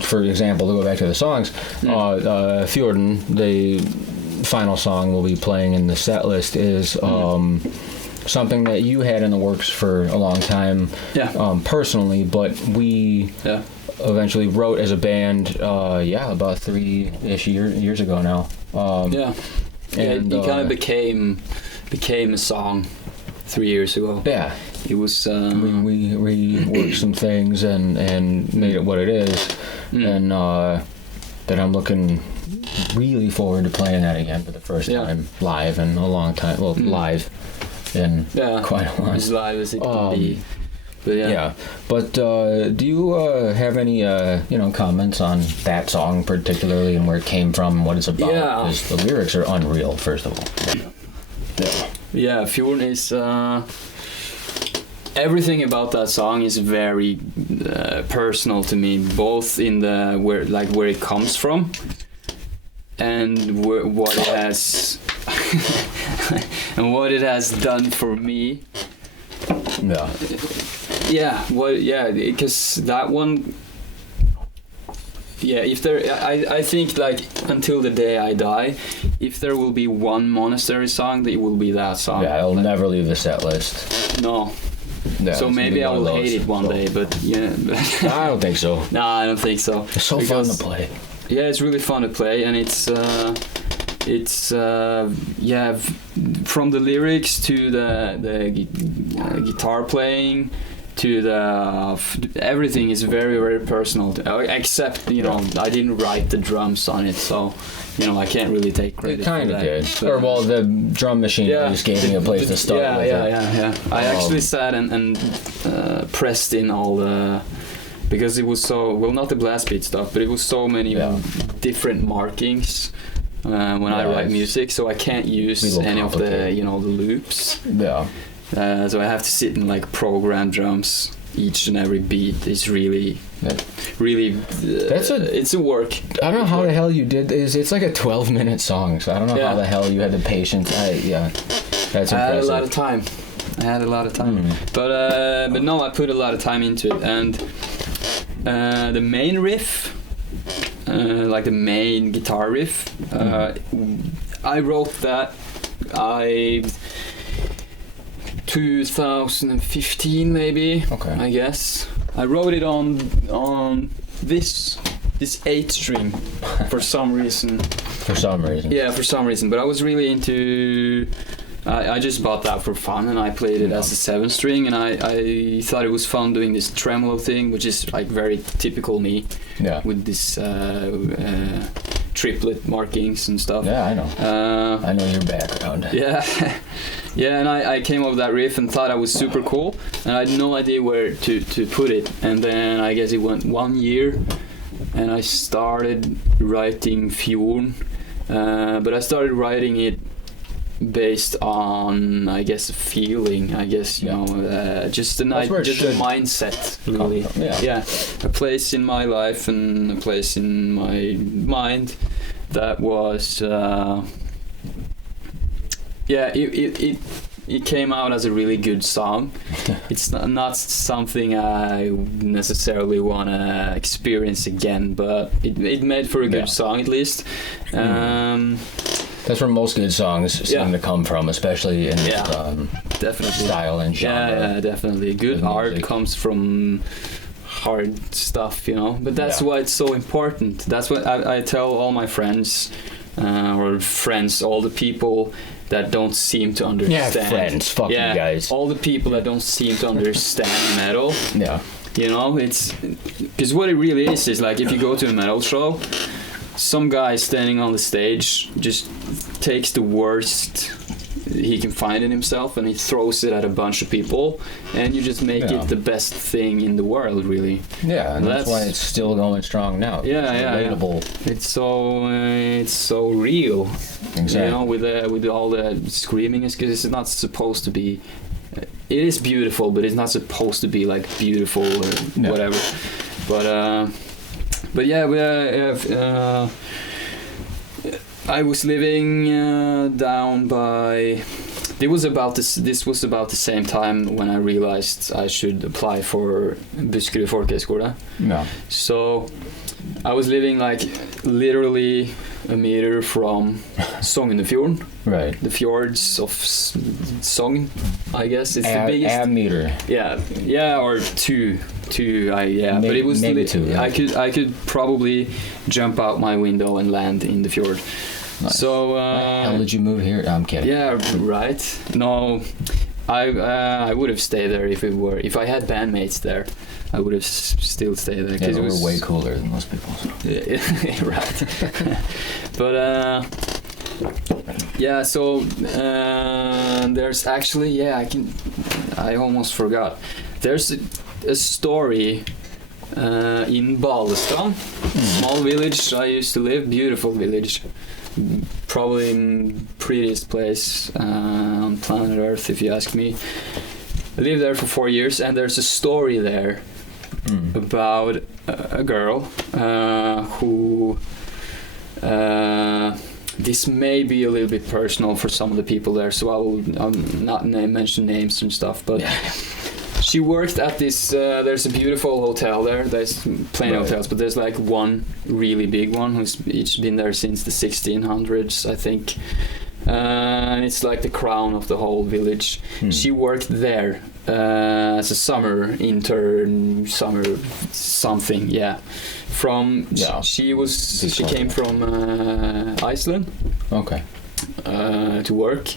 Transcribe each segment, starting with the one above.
for example, to go back to the songs, Fjorden, the final song we'll be playing in the set list is something that you had in the works for a long time, personally, but we eventually wrote as a band, about 3-ish years ago now. And it kind of became a song 3 years ago. Yeah. It was we reworked some things and made it what it is, and that I'm looking really forward to playing that again for the first time live in a long time. Well, live in quite a long. As live as it can be. But But do you have any comments on that song particularly and where it came from and what it's about? Because the lyrics are unreal, first of all. Fjorden is everything about that song is very personal to me, both in the where it comes from and what it has and what it has done for me. Because that one, if there, I think like until the day I die, if there will be one Monastery song, it will be that song. Yeah, it'll never leave the set list. No. So maybe I will hate it one day, but I don't think so. No, I don't think so. It's so fun to play. Yeah, it's really fun to play, and it's from the lyrics to the guitar playing to the everything is very, very personal. Except I didn't write the drums on it, so I can't really take credit. It kind of did. Or the drum machine just gave me a place to start. I actually sat and pressed in all the. Because it was so not the blast beat stuff, but it was so many different markings when I write music, so I can't use any of the the loops. Yeah. So I have to sit and program drums. Each and every beat is really. It's a work. I don't know how the hell you did this. It's like a 12-minute song, so I don't know how the hell you had the patience. That's impressive. I had a lot of time. But no, I put a lot of time into it, and the main riff, the main guitar riff, I wrote that 2015 maybe. Okay. I guess I wrote it on this 8-string for some reason. Yeah, for some reason. But I was really into. I just bought that for fun, and I played it as a 7-string, and I thought it was fun doing this tremolo thing, which is very typical me. Yeah. With this triplet markings and stuff. Yeah, I know. I know your background. Yeah. Yeah, and I came up with that riff and thought I was super cool, and I had no idea where to put it. And then I guess it went 1 year, and I started writing Fjorden, but I started writing it based on, I guess, a feeling. I guess just a mindset, really. Yeah, a place in my life and a place in my mind that was. It came out as a really good song. It's not something I necessarily want to experience again, but it made for a good song at least. That's where most good songs seem to come from, especially in definitely style and genre. Yeah, definitely. Good art comes from hard stuff, But that's why it's so important. That's what I tell all my friends, all the people that don't seem to understand. Yeah, friends, fuck you guys. All the people that don't seem to understand metal. Yeah. It's because what it really is if you go to a metal show, some guy standing on the stage just takes the worst he can find in himself and he throws it at a bunch of people, and you just make it the best thing in the world, really. Yeah, and that's why it's still going strong now. Yeah, relatable. It's so real. Exactly. With all the screaming, because it's not supposed to be. It is beautiful, but it's not supposed to be beautiful or whatever. But yeah, I was living down by. This was about the same time when I realized I should apply for Buskerud Folkehøgskole. Yeah. So I was living like literally a meter from Sognefjorden, Right. the fjords of Sogn, I guess it's the biggest. A meter. Yeah, or two. But it was maybe two. Yeah. I could probably jump out my window and land in the fjord. Nice. So How did you move here? I'm kidding. yeah, right. No, I would have stayed there if I had bandmates there. I would have still stayed there Yeah, it we're was way cooler than most people. So. right. But yeah. So there's actually I almost forgot. There's a story in Balestrand, small village I used to live. Beautiful village. Probably prettiest place on planet Earth, if you ask me. I lived there for 4 years, and there's a story there about a girl who. This may be a little bit personal for some of the people there, so I'll not mention names and stuff, but. She worked at this. There's a beautiful hotel there. There's plenty of hotels, but there's like one really big one who's each been there since the 1600s, I think. And it's like the crown of the whole village. She worked there as a summer intern, something. Yeah, she came from Iceland. Okay. To work.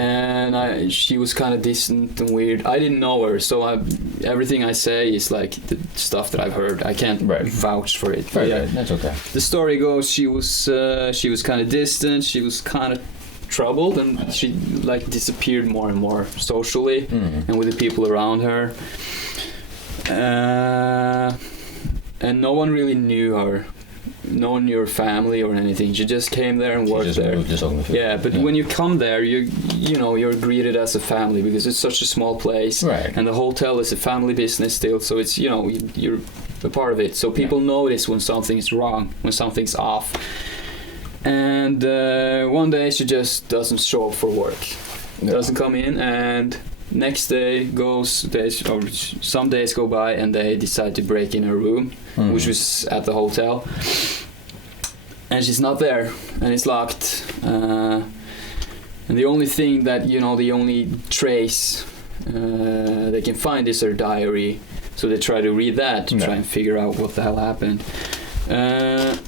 And she was kind of distant and weird. I didn't know her, so everything I say is like the stuff that I've heard. I can't vouch for it. Right, that's okay. The story goes she was kind of distant. She was kind of troubled, and she like disappeared more and more socially and with the people around her. And no one really knew her. No one knew her family or anything. She just came there and worked there. Yeah, but when you come there, you're greeted as a family because it's such a small place, right? And the hotel is a family business still, so it's you're a part of it. So people notice when something's wrong, when something's off. And one day she just doesn't show up for work, doesn't come in, and next day some days go by, and they decide to break in her room, which was at the hotel, and she's not there, and it's locked. And the only thing that the only trace they can find is her diary. So they try to read that to try and figure out what the hell happened. And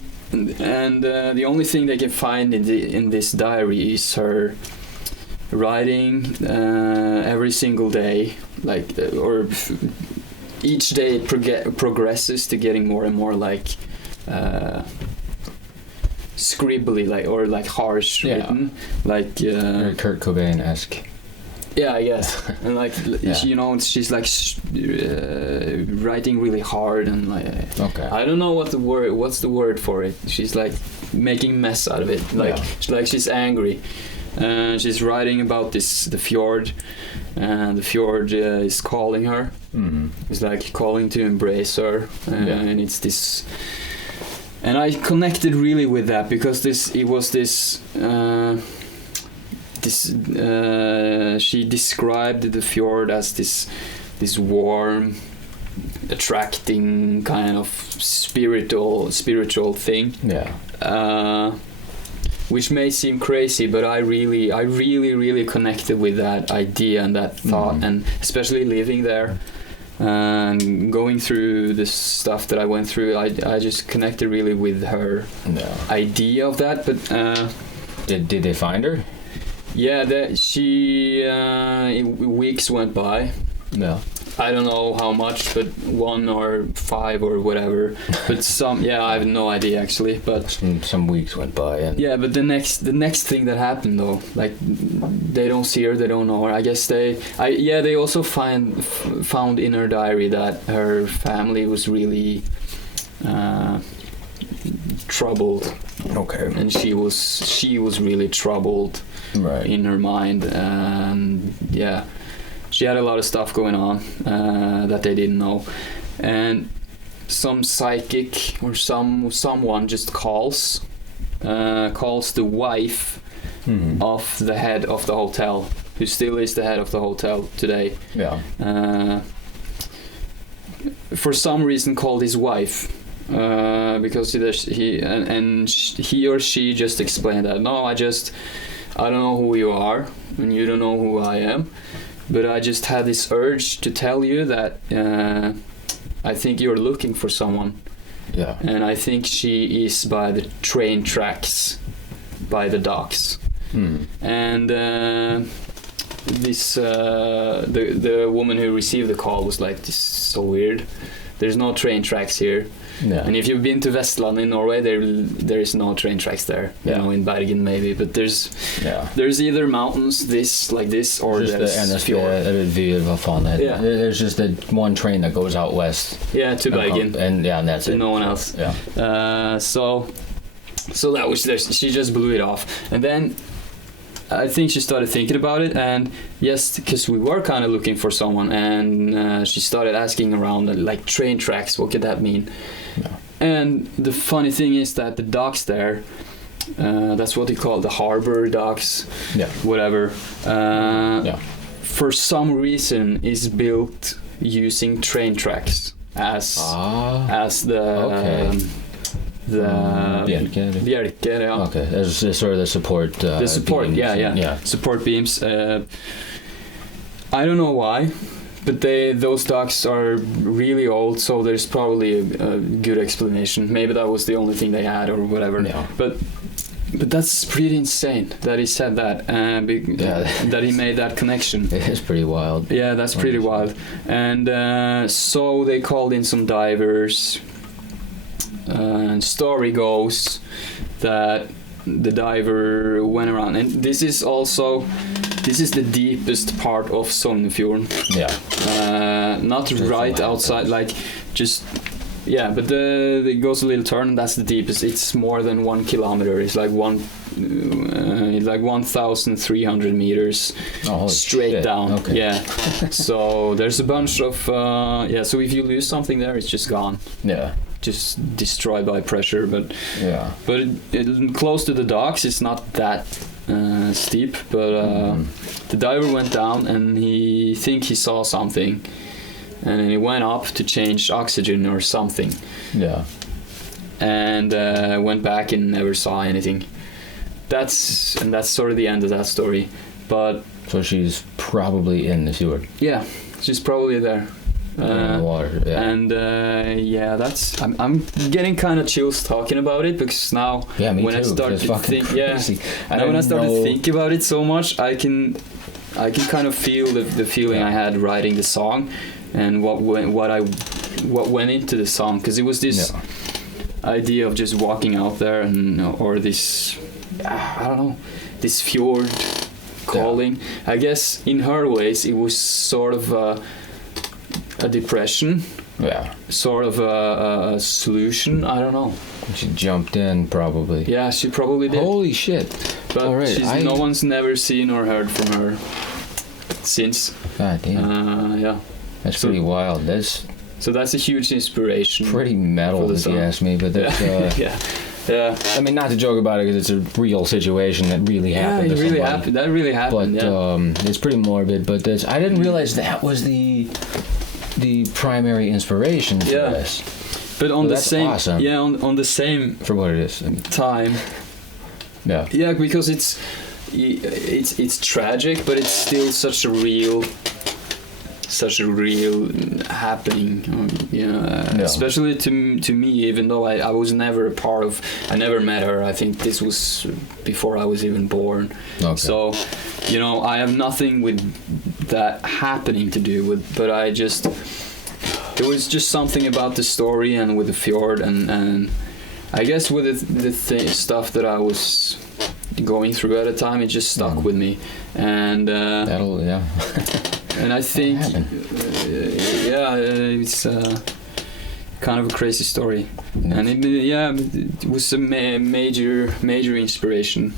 the only thing they can find in this diary is her writing every single day, or each day it progresses to getting more and more like scribbly, or harsh written, very Kurt Cobain-esque. Yeah, I guess. And she's like writing really hard and okay. I don't know what's the word for it. She's like making mess out of it. She's angry. And she's writing about the fjord, and the fjord is calling her. It's like calling to embrace her, and it's this. And I connected really with that because she described the fjord as this warm, attracting kind of spiritual thing. Yeah. Which may seem crazy, but I really connected with that idea and that thought, and especially living there and going through the stuff that I went through, I just connected really with her idea of that. But did they find her? Yeah, weeks went by. No. I don't know how much, but 1 or 5 or whatever. But I have no idea actually. But some weeks went by, and but the next thing that happened though, they don't see her, they don't know her. I guess they also found in her diary that her family was really troubled. Okay. And she was really troubled, right, in her mind, and she had a lot of stuff going on that they didn't know, and some psychic or someone just calls the wife of the head of the hotel, who still is the head of the hotel today. Yeah. For some reason called his wife, because he or she just explained that no, I don't know who you are and you don't know who I am, but I just had this urge to tell you that I think you're looking for someone. Yeah. And I think she is by the train tracks, by the docks. And the woman who received the call was like, this is so weird. There's no train tracks here. Yeah. And if you've been to Vestland in Norway, there is no train tracks there. Yeah. You know, in Bergen maybe, but there's either mountains like this or there's fjord. There's just the one train that goes out west. Yeah, to Bergen. And that's it. No one else. Yeah. So that was she just blew it off, and then I think she started thinking about it, and yes, because we were kind of looking for someone, and she started asking around like train tracks, what could that mean? Yeah. And the funny thing is that the docks there, that's what they call the harbor docks, whatever, for some reason is built using train tracks as the Bjelke, yeah. Okay, as sort of the support. The support, beams. Yeah. Support beams. I don't know why, but those docks are really old, so there's probably a good explanation. Maybe that was the only thing they had, or whatever. Yeah. But that's pretty insane that he said that, that he made that connection. It's pretty wild. Yeah, that's pretty wild. And so they called in some divers. And story goes that the diver went around, and this is the deepest part of Sognefjorden. Yeah. Not right outside, like just but it goes a little turn, and that's the deepest. It's more than 1 kilometer. It's like 1,300 meters straight down. Okay. Yeah. So there's a bunch of so if you lose something there, it's just gone. Yeah. Just destroyed by pressure, but close to the docks it's not that steep, but the diver went down and he saw something, and then he went up to change oxygen or something, and went back and never saw anything. That's sort of the end of that story. But so she's probably in the fjord. Yeah, she's probably there. In the water, and that's I'm getting kind of chills talking about it, because now when I start to think, when I start to think about it so much, I can kind of feel the feeling I had writing the song, and what went into the song, because it was this idea of just walking out there or this I don't know, this fjord calling. I guess in her ways it was sort of a depression, sort of a solution. I don't know. She jumped in, probably. Yeah, she probably did. Holy shit! But no one's never seen or heard from her since. God damn. That's pretty wild. So that's a huge inspiration. Pretty metal, if you ask me. But that's Yeah. I mean, not to joke about it, because it's a real situation that really happened. That really happened. But it's pretty morbid. But I didn't realize that was the primary inspiration for this. But on the same, awesome. on the same for what it is time. Yeah, because it's tragic, but it's still such a real happening, especially to me, even though I was never a part of, I never met her. I think this was before I was even born. Okay. So, I have nothing with that happening to do with, but it was just something about the story and with the fjord, and I guess with the stuff that I was going through at the time, it just stuck with me, and and I think it's kind of a crazy story, and it was a major inspiration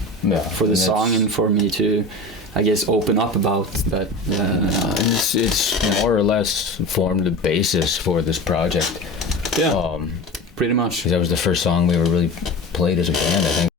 for the song, and for me to, I guess, open up about that. It's more or less formed the basis for this project. Yeah, pretty much. Because that was the first song we ever really played as a band, I think.